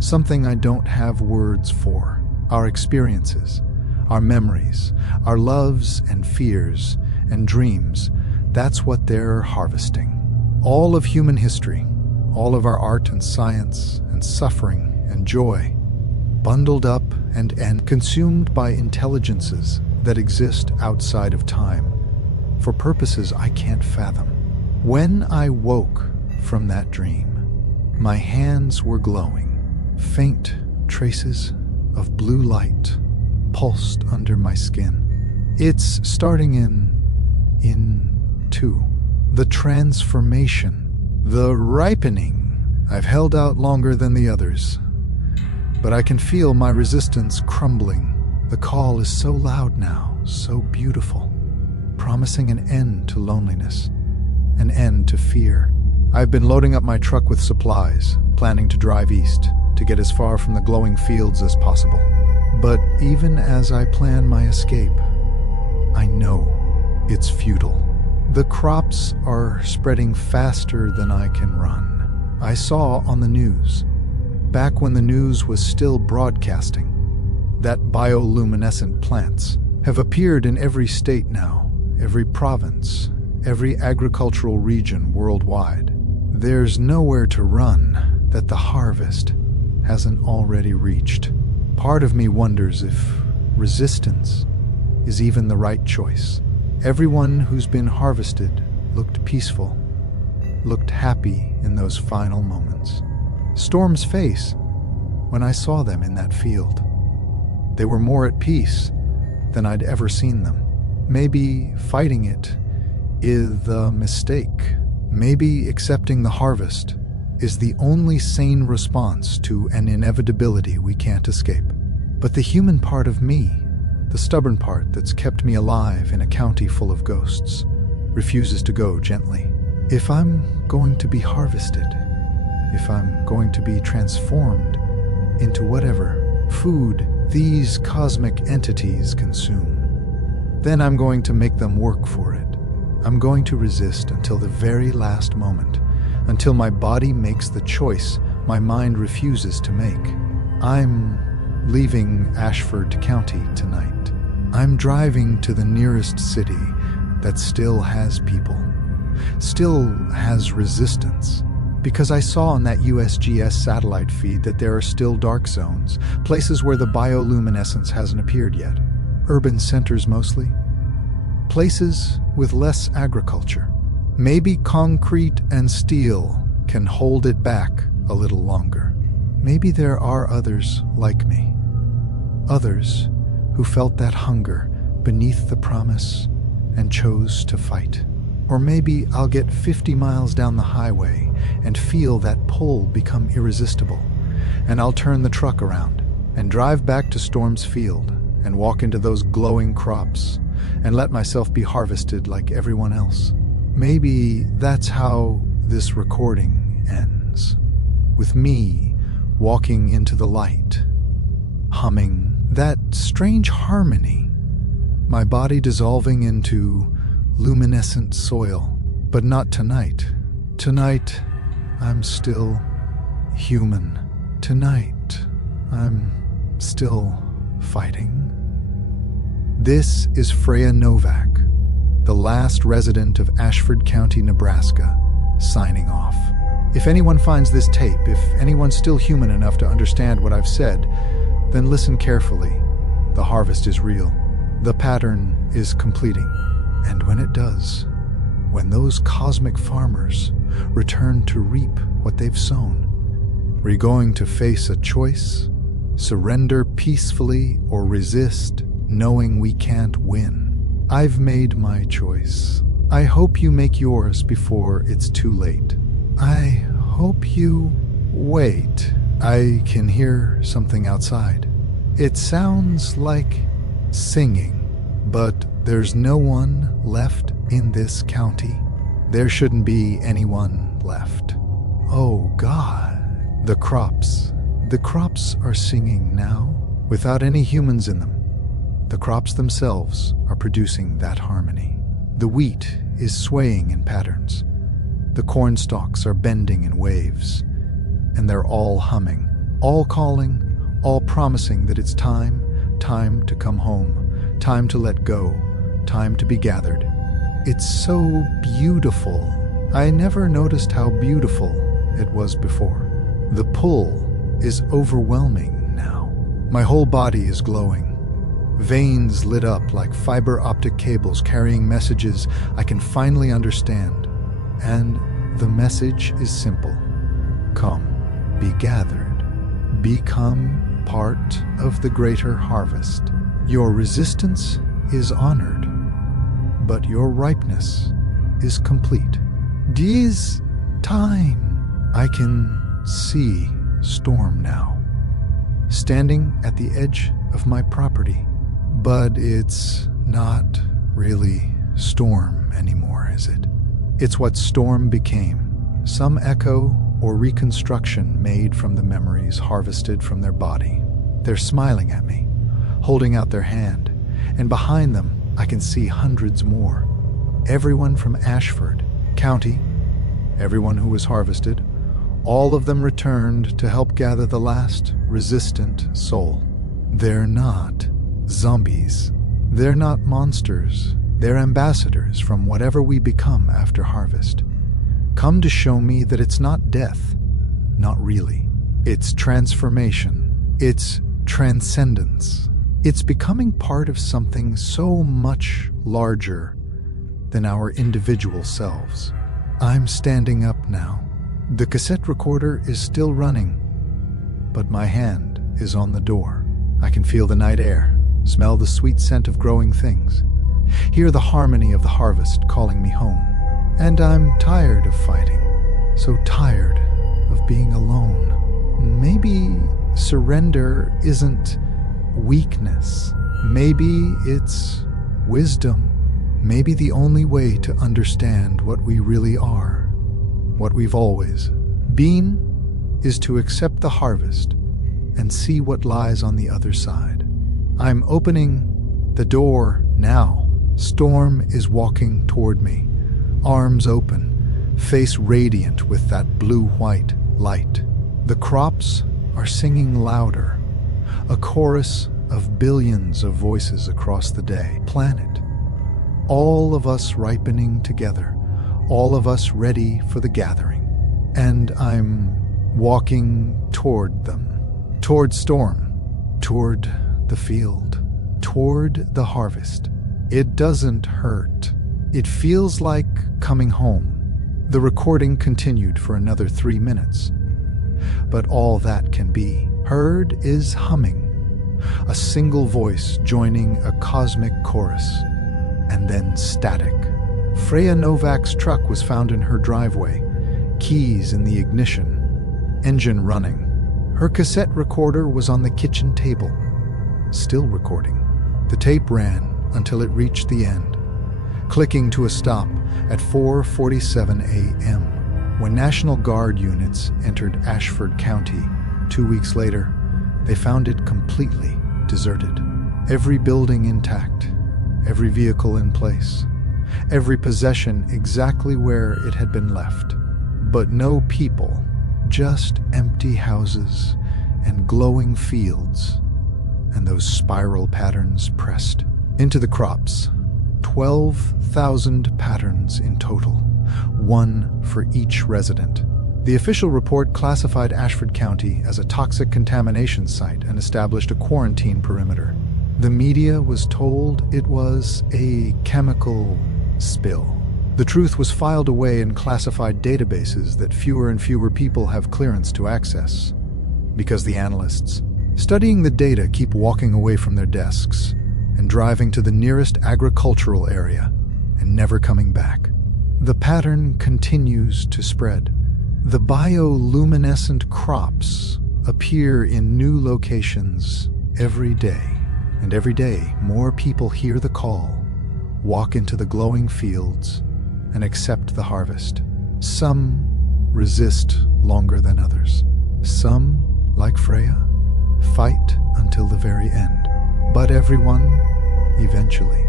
Something I don't have words for. Our experiences, our memories, our loves and fears and dreams, that's what they're harvesting. All of human history, all of our art and science and suffering and joy, bundled up and consumed by intelligences that exist outside of time, for purposes I can't fathom. When I woke from that dream, my hands were glowing. Faint traces of blue light pulsed under my skin. It's starting in two. The transformation, the ripening. I've held out longer than the others, but I can feel my resistance crumbling. The call is so loud now, so beautiful, promising an end to loneliness, an end to fear. I've been loading up my truck with supplies, planning to drive east, to get as far from the glowing fields as possible. But even as I plan my escape, I know it's futile. The crops are spreading faster than I can run. I saw on the news, back when the news was still broadcasting, that bioluminescent plants have appeared in every state now, every province, every agricultural region worldwide. There's nowhere to run that the harvest hasn't already reached. Part of me wonders if resistance is even the right choice. Everyone who's been harvested looked peaceful, looked happy in those final moments. Storm's face, when I saw them in that field, they were more at peace than I'd ever seen them. Maybe fighting it is the mistake. Maybe accepting the harvest is the only sane response to an inevitability we can't escape. But the human part of me, the stubborn part that's kept me alive in a county full of ghosts, refuses to go gently. If I'm going to be harvested, if I'm going to be transformed into whatever food these cosmic entities consume, then I'm going to make them work for it. I'm going to resist until the very last moment, until my body makes the choice my mind refuses to make. I'm leaving Ashford County tonight. I'm driving to the nearest city that still has people, still has resistance, because I saw on that USGS satellite feed that there are still dark zones, places where the bioluminescence hasn't appeared yet. Urban centers mostly. Places with less agriculture. Maybe concrete and steel can hold it back a little longer. Maybe there are others like me. Others who felt that hunger beneath the promise and chose to fight. Or maybe I'll get 50 miles down the highway and feel that pull become irresistible, and I'll turn the truck around and drive back to Storm's field and walk into those glowing crops and let myself be harvested like everyone else. Maybe that's how this recording ends, with me walking into the light, humming that strange harmony, my body dissolving into luminescent soil. But not tonight. Tonight, I'm still human. Tonight, I'm still fighting. This is Freya Novak, the last resident of Ashford County, Nebraska, signing off. If anyone finds this tape, if anyone's still human enough to understand what I've said, then listen carefully. The harvest is real. The pattern is completing. And when it does, when those cosmic farmers return to reap what they've sown, we're going to face a choice: surrender peacefully or resist, knowing we can't win. I've made my choice. I hope you make yours before it's too late. I hope you wait. I can hear something outside. It sounds like singing, but there's no one left in this county. There shouldn't be anyone left. Oh God. The crops are singing now without any humans in them. The crops themselves are producing that harmony. The wheat is swaying in patterns. The corn stalks are bending in waves, and they're all humming, all calling, all promising that it's time to come home, time to let go, time to be gathered. It's so beautiful. I never noticed how beautiful it was before. The pull is overwhelming now. My whole body is glowing. Veins lit up like fiber optic cables carrying messages I can finally understand. And the message is simple. Come, be gathered. Become part of the greater harvest. Your resistance is honored, but your ripeness is complete. This time, I can see Storm now, standing at the edge of my property. But it's not really Storm anymore, is it? It's what Storm became, some echo or reconstruction made from the memories harvested from their body. They're smiling at me, holding out their hand, and behind them I can see hundreds more. Everyone from Ashford County, everyone who was harvested, all of them returned to help gather the last resistant soul. They're not zombies. They're not monsters. They're ambassadors from whatever we become after harvest. Come to show me that it's not death. Not really. It's transformation. It's transcendence. It's becoming part of something so much larger than our individual selves. I'm standing up now. The cassette recorder is still running, but my hand is on the door. I can feel the night air, smell the sweet scent of growing things, hear the harmony of the harvest calling me home. And I'm tired of fighting, so tired of being alone. Maybe surrender isn't weakness. Maybe it's wisdom. Maybe the only way to understand what we really are, what we've always been, is to accept the harvest and see what lies on the other side. I'm opening the door now. Storm is walking toward me, arms open, face radiant with that blue-white light. The crops are singing louder, a chorus of billions of voices across the planet. All of us ripening together, all of us ready for the gathering. And I'm walking toward them, toward Storm, toward the field, toward the harvest. It doesn't hurt. It feels like coming home. The recording continued for another 3 minutes. But all that can be heard is humming, a single voice joining a cosmic chorus, and then static. Freya Novak's truck was found in her driveway, keys in the ignition, engine running. Her cassette recorder was on the kitchen table, still recording. The tape ran until it reached the end, clicking to a stop at 4:47 a.m. When National Guard units entered Ashford County 2 weeks later, they found it completely deserted. Every building intact, every vehicle in place, every possession exactly where it had been left. But no people, just empty houses and glowing fields, and those spiral patterns pressed into the crops. 12,000 patterns in total, one for each resident. The official report classified Ashford County as a toxic contamination site and established a quarantine perimeter. The media was told it was a chemical spill. The truth was filed away in classified databases that fewer and fewer people have clearance to access, because the analysts studying the data keep walking away from their desks and driving to the nearest agricultural area and never coming back. The pattern continues to spread. The bioluminescent crops appear in new locations every day, and every day more people hear the call, walk into the glowing fields, and accept the harvest. Some resist longer than others. Some, like Freya, fight until the very end. But everyone, eventually,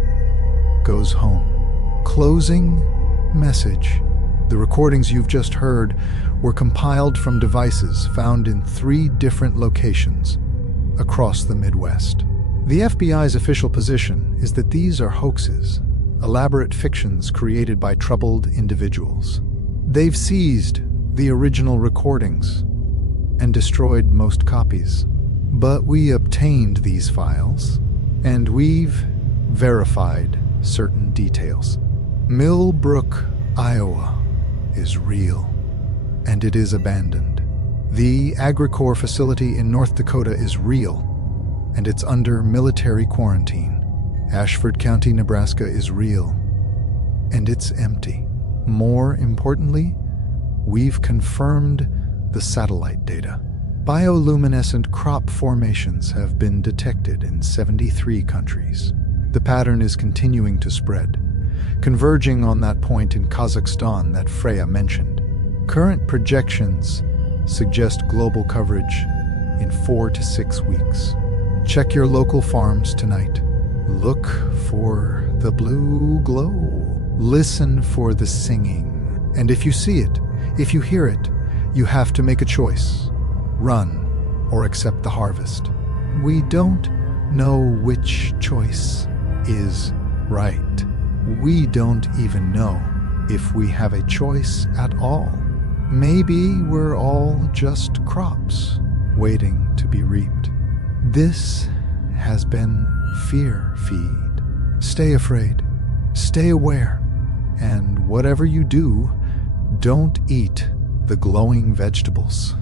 goes home. Closing message. The recordings you've just heard were compiled from devices found in 3 different locations across the Midwest. The FBI's official position is that these are hoaxes, elaborate fictions created by troubled individuals. They've seized the original recordings and destroyed most copies. But we obtained these files, and we've verified certain details. Millbrook, Iowa is real, and it is abandoned. The AgriCorps facility in North Dakota is real, and it's under military quarantine. Ashford County, Nebraska is real, and it's empty. More importantly, we've confirmed the satellite data. Bioluminescent crop formations have been detected in 73 countries. The pattern is continuing to spread, converging on that point in Kazakhstan that Freya mentioned. Current projections suggest global coverage in 4 to 6 weeks. Check your local farms tonight. Look for the blue glow. Listen for the singing. And if you see it, if you hear it, you have to make a choice. Run or accept the harvest. We don't know which choice is right. We don't even know if we have a choice at all. Maybe we're all just crops waiting to be reaped. This has been Fear Feed. Stay afraid, stay aware, and whatever you do, don't eat the glowing vegetables.